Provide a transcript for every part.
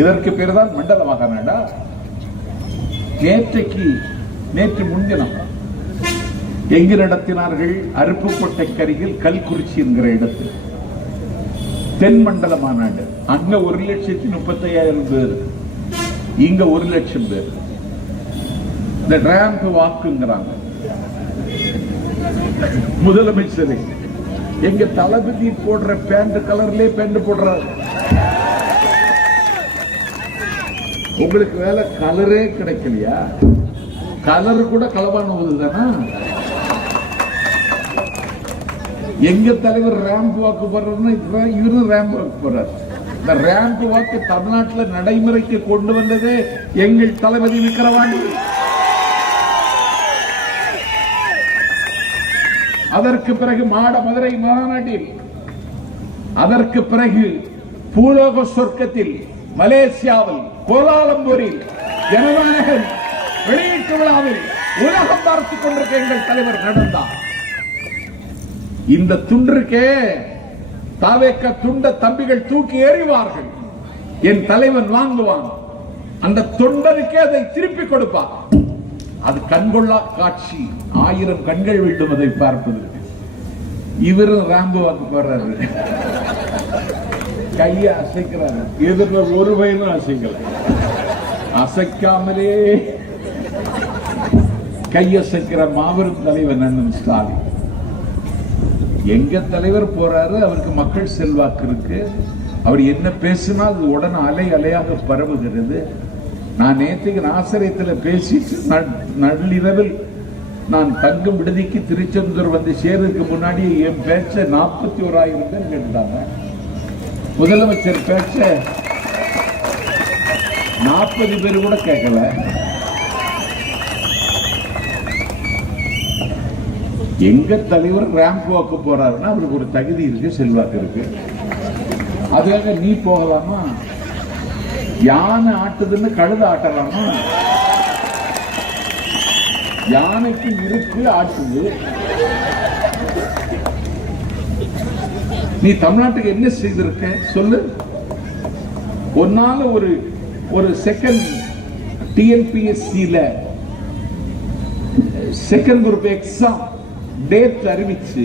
இதற்கு பேர் தான் மண்டல மாகாணா. நேற்று முன்தினம் எங்கு நடத்தினார்கள்? அருப்புக்கோட்டைக்கரையில் கல்குறிச்சி என்கிற இடத்தில் தென் மண்டல மாநாடு. அங்க 1,35,000 பேர், இங்க 1,00,000 பேர். இந்த ரேம்ப் வாக்குங்கிறாங்க. முதலமைச்சர் எங்க தளபதி போடுற பேண்ட் கலர்லயே பேண்ட் போடுறாரு. உங்களுக்கு வேலை கலரே கிடைக்கலையா? கலர் கூட களவான தானா? எங்க தலைவர் ரேம்ப் வாக்கு போடுறதுன்னா இவரும் ரேம்ப் வாக்கு போறாரு. இந்த ரேம்ப் வாக்கு தமிழ்நாட்டில் நடைமுறைக்கு கொண்டு வந்ததே எங்கள் தளபதி விக்கிரவாண்டி. அதற்கு பிறகு மதுரை மாநாட்டில், அதற்கு பிறகு பூலோக சொர்க்கத்தில் மலேசியாவில் கோலாலம்பூரில் ஜனநாயகன் வெளியீட்டு விழாவில் உலகம் பார்த்துக் கொண்டிருக்க எங்கள் தலைவர் நடந்தார். இந்த துண்டிற்கே தாவேக்க துண்ட தம்பிகள் தூக்கி எறிவார்கள். என் தலைவன் வாங்குவான். அந்த தொண்டனுக்கே அதை திருப்பி கொடுப்பார். அது கண்கொள்ளா காட்சி. 1000 கண்கள் வேண்டும் அதை பார்ப்பதற்கு. இவரும் ராம்பு வாக்கு போடுறாரு, கையை அசைக்கிறாரு. எதிர்ல ஒரு பையனும் அசைக்கல. அசைக்காமலே கையசைக்கிற மாபெரும் தலைவர் அண்ணன் ஸ்டாலின். எங்க தலைவர் போறாரு, அவருக்கு மக்கள் செல்வாக்கு இருக்கு. அவர் என்ன பேசினால் அது உடனே அலை அலையாக பரவுகிறது. நான் நேற்றுக்கு ஆசிரியத்தில் பேசிட்டு நள்ளிரவில் நான் தங்கும் விடுதிக்கு திருச்செந்தூர் வந்து சேருக்கு முன்னாடி என் பேச்ச 41,000 பேர் கேட்டாங்க. முதலமைச்சர் பேச்ச 40 பேர் கூட கேட்கல. எங்க தலைவர் ரேம்ப் வாக்கு போறாருன்னா அவருக்கு ஒரு தகுதி இருக்கு, செல்வாக்கு இருக்கு. அதுக்காக நீ போகலாமா? யானை ஆட்டுதுன்னு கழுத ஆட்டலாமா? யானைக்கு இருக்கு, ஆட்டுது. நீ தமிழ்நாட்டுக்கு என்ன செய்திருக்க சொல்லு. ஒன்னால ஒரு செகண்ட் டிஎன்பிஎஸ்சில செகண்ட் குரூப் எக்ஸாம் டேட் அறிவிச்சு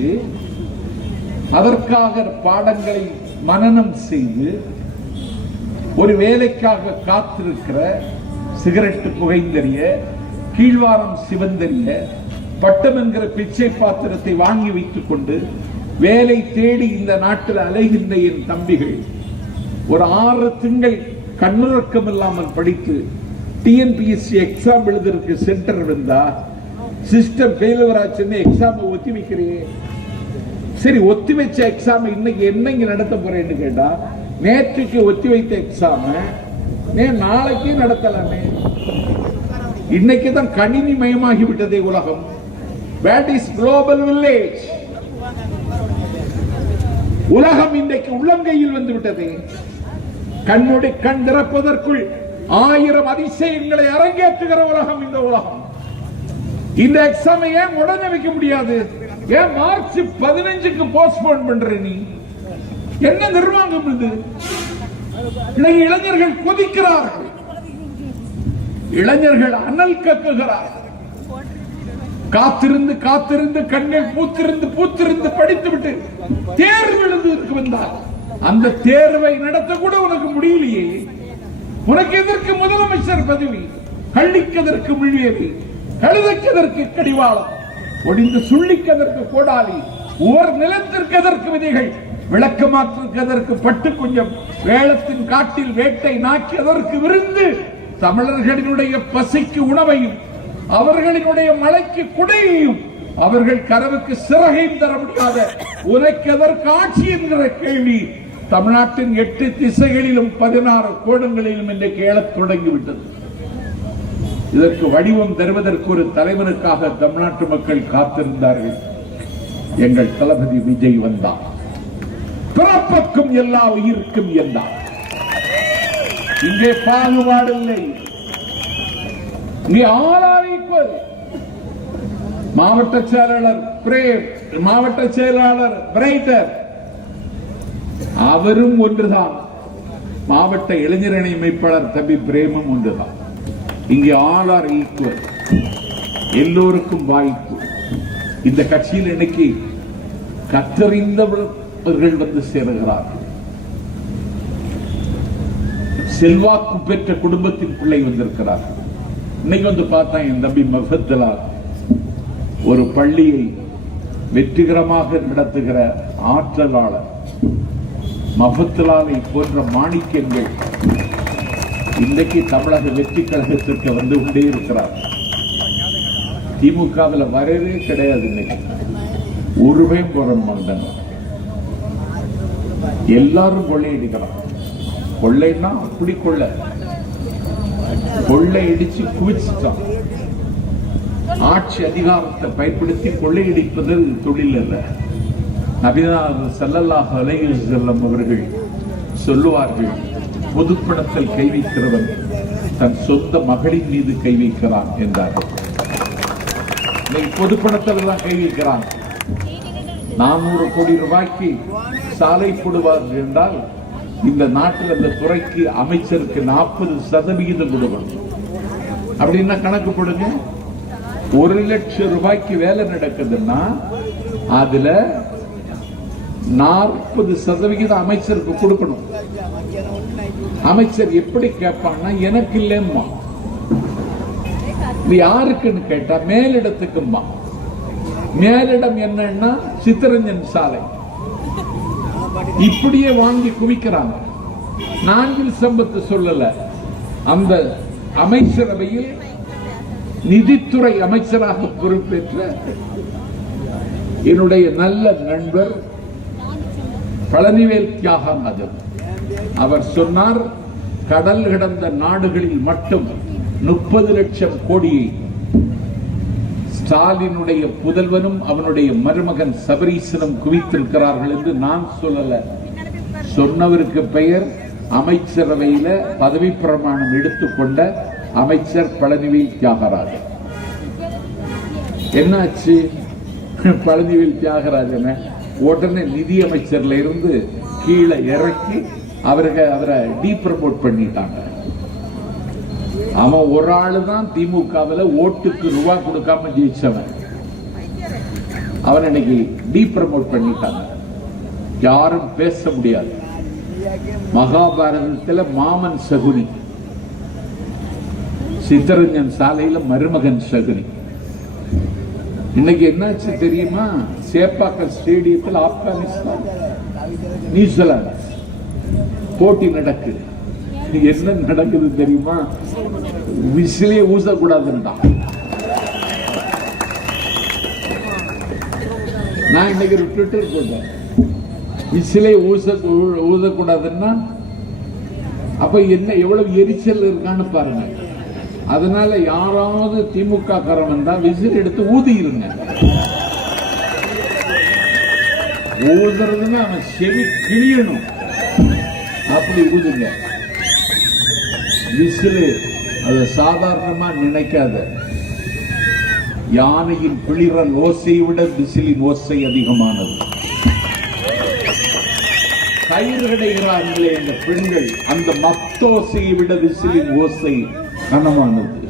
அதற்காக பாடங்களை மனனம் செய்து ஒரு வேலைக்காக காத்திருக்கிற சிகரெட் புகைந்தறிய, கீழ்வாரம் சிவந்தறிய, பட்டம் என்கிற பிச்சை பாத்திரத்தை வாங்கி வைத்துக் கொண்டு வேலை தேடி இந்த நாட்டில் அலைகின்ற என் தம்பிகள் ஒரு 6 திங்கள் கண்ணுறக்கம் இல்லாமல் படித்து டிஎன்பிஎஸ்சி எக்ஸாம் எழுதுறதுக்கு சென்டர் வந்தா சிஸ்டம் ஃபெயிலியர் ஆச்சுன்னு எக்ஸாம் ஒத்தி வைக்கிறீங்க. சரி, ஒத்தி வச்ச எக்ஸாம் இன்னைக்கு என்னைக்கு நடத்த போறேன்னு கேட்டா, நேற்றுக்கு ஒத்தி வைத்த எக்ஸாம் நாளைக்கு நடத்தலாமே. இன்னைக்கு தான் கணினி மயமாகி விட்டதே உலகம். What is global village? உலகம் இன்றைக்கு உள்ளங்கையில் வந்து விட்டது. கண்ணுடைய கண் திறப்பதற்குள் 1000 அதிசயங்களை அரங்கேற்றுகிற உலகம் இந்த உலகம். இந்த எக்ஸாம் ஏன் உடனே வைக்க முடியாது? ஏன் மார்ச் 15க்கு போஸ்ட்போன் பண்ற? நீ என்ன நிர்வாகம் இது? இன்னைக்கு இளைஞர்கள் கொதிக்கிறார்கள், இளைஞர்கள் அனல் கக்குகிறார்கள். காத்திருந்து காத்திருந்து கண்கள் பூத்திருந்து படித்துவிட்டு தேர்வு எழுதுவதற்கு வந்தார். அந்த தேர்வை நடத்த கூட உனக்கு முடியலையே. உனக்கு எதற்கு முதலமைச்சர் பதவி? கள்ளிக்கதற்கு முள்ளியது, கழுதைக்கதற்கு கடிவாளம், ஒடிந்து சுள்ளிக்கதற்கு கோடாலி, ஓர் நிலத்திற்கதற்கு விதைகள், விளக்கமாற்றுக்கதற்கு பட்டு கொஞ்சம், வேளத்தின் காட்டில் வேட்டை நாக்கியதற்கு விருந்து, தமிழர்களினுடைய பசிக்கு உணவையும் அவர்களினுடைய மலைக்கு குடையையும் அவர்கள் கனவுக்கு சிறகையும் தர முடியாத உனக்கு எதற்கு ஆட்சி என்கிற கேள்வி தமிழ்நாட்டின் 8 திசைகளிலும் 16 கோணங்களிலும் இன்றைக்கு எழத் தொடங்கிவிட்டது. இதற்கு வடிவம் தருவதற்கு ஒரு தலைவனுக்காக தமிழ்நாட்டு மக்கள் காத்திருந்தார்கள். எங்கள் தளபதி விஜய் வந்தார். பிறப்புக்கும் எல்லா உயிருக்கும் என்றார். இங்கே பாகுபாடு இல்லை. இங்கே ஆல் ஆர் ஈக்குவல். மாவட்ட செயலாளர் பிரேம், மாவட்ட செயலாளர் பிரைட்டர், அவரும் ஒன்றுதான். மாவட்ட இளைஞரணி அமைப்பாளர் தம்பி பிரேமும் ஒன்றுதான். இங்கே ஆல் ஆர் ஈக்குவல், எல்லோருக்கும் வாய்ப்பு. இந்த கட்சியில் இன்னைக்கு கற்றறிந்தவர்கள் வந்து சேருகிறார்கள். செல்வாக்கு பெற்ற குடும்பத்தின் பிள்ளை வந்திருக்கிறார்கள். இன்னைக்கு வந்து பார்த்தா என் தம்பி மஃபத்தலால் ஒரு பள்ளியை வெற்றிகரமாக நடத்துகிற ஆற்றலாளர். மஃபத்தலாலை போன்ற மாணிக்கங்கள் இன்றைக்கு தமிழக வெற்றி கழகத்திற்கு வந்து கொண்டே இருக்கிறார். திமுகவில் வரவே கிடையாது. இன்னைக்கு ஒருவே போற மாட்டாங்க. எல்லாரும் கொள்ளையடிக்கிறான். கொள்ளைன்னா அப்படி கொள்ளையடிச்சு குவிச்சுட்டான். ஆட்சி அதிகாரத்தை பயன்படுத்தி கொள்ளையடிப்பது தொழில் அல்ல. நபிகள் ஸல்லல்லாஹு அலைஹி வஸல்லம் அவர்கள் சொல்லுவார்கள், பொதுப்பணத்தில் கை வைக்கிறவன் தன் சொந்த மகளின் மீது கை வைக்கிறான் என்றார்கள். பொதுப்பணத்தில் தான் கை வைக்கிறான். 400 கோடி ரூபாய்க்கு சாலை போடுவார்கள் என்றால் இந்த நாட்டில் அந்த துறைக்கு அமைச்சருக்கு 40% கொடுக்கணும். அப்படின்னா கணக்கு போடுங்க. 1 லட்சம் ரூபாய்க்கு வேலை நடக்குதுன்னா அதுல 40% அமைச்சருக்கு கொடுக்கணும். அமைச்சர் எப்படி கேட்பாங்கன்னா, எனக்கு இல்லைம்மா. இது யாருக்குன்னு கேட்டா மேலிடத்துக்குமா. மேலிடம் என்னன்னா சித்தரஞ்சன் சாலை. இப்படியே வாங்கி குவிக்கிறாங்க. நான்கில் சம்பத்து சொல்லல. அந்த அமைச்சரவையில் நிதித்துறை அமைச்சராக பொறுப்பேற்ற என்னுடைய நல்ல நண்பர் பழனிவேல் தியாகராஜன் அவர் சொன்னார், கடல் கடந்த நாடுகளில் மட்டும் 30 லட்சம் கோடியை ஸ்டாலினுடைய புதல்வனும் அவனுடைய மருமகன் சபரீசனும் குவித்திருக்கிறார்கள் என்று நான் சொல்லல. சொன்னவருக்கு பெயர் அமைச்சரவையில பதவி பிரமாணம் எடுத்துக்கொண்ட அமைச்சர் பழனிவேல் தியாகராஜன். என்னாச்சு? பழனிவேல் தியாகராஜனை உடனே நிதி அமைச்சர்ல இருந்து கீழே இறக்கி அவரை டீப்ரமோட் பண்ணிட்டாங்க. அவன் ஒரு ஆளு தான் திமுகவில் ஓட்டுக்கு ரூபா கொடுக்காம ஜெயிச்சவன். அவன் இன்னைக்கு டீப்ரமோட் பண்ணிட்டாங்க. யாரும் பேச முடியாது. மகாபாரதத்தில் மாமன் சகுனி, சித்தரஞ்சன் சாலையில மருமகன் சகுனி. இன்னைக்கு என்னாச்சு தெரியுமா? சேப்பாக்கம் ஸ்டேடியத்தில் ஆப்கானிஸ்தான் நியூசிலாந்து போட்டி நடக்குது. என்ன நடக்குது தெரியுமா? விசிலே ஊசக்கூடாதுன்னா. நான் இன்னைக்கு ட்விட்டர் போட்டேன், விசிலே ஊசக்கூடாதுன்னா அப்ப என்ன எவ்வளவு எரிச்சல் இருக்கான்னு பாருங்க. அதனால யாராவது திமுக காரன் தான் விசில் எடுத்து ஊதிருங்க. ஊதுறதுன்னா அவன் செவி கிழியணும். அப்படி ஊதுங்க. விசிலு அதை சாதாரணமா நினைக்காத. யானையின் பிளிரல் ஓசையை விட விசிலின் ஓசை அதிகமானது. கயிறு கிடைக்கிறார்களே இந்த பெண்கள், அந்த மத்தோசையை விட விசிலின் ஓசை கனமானது.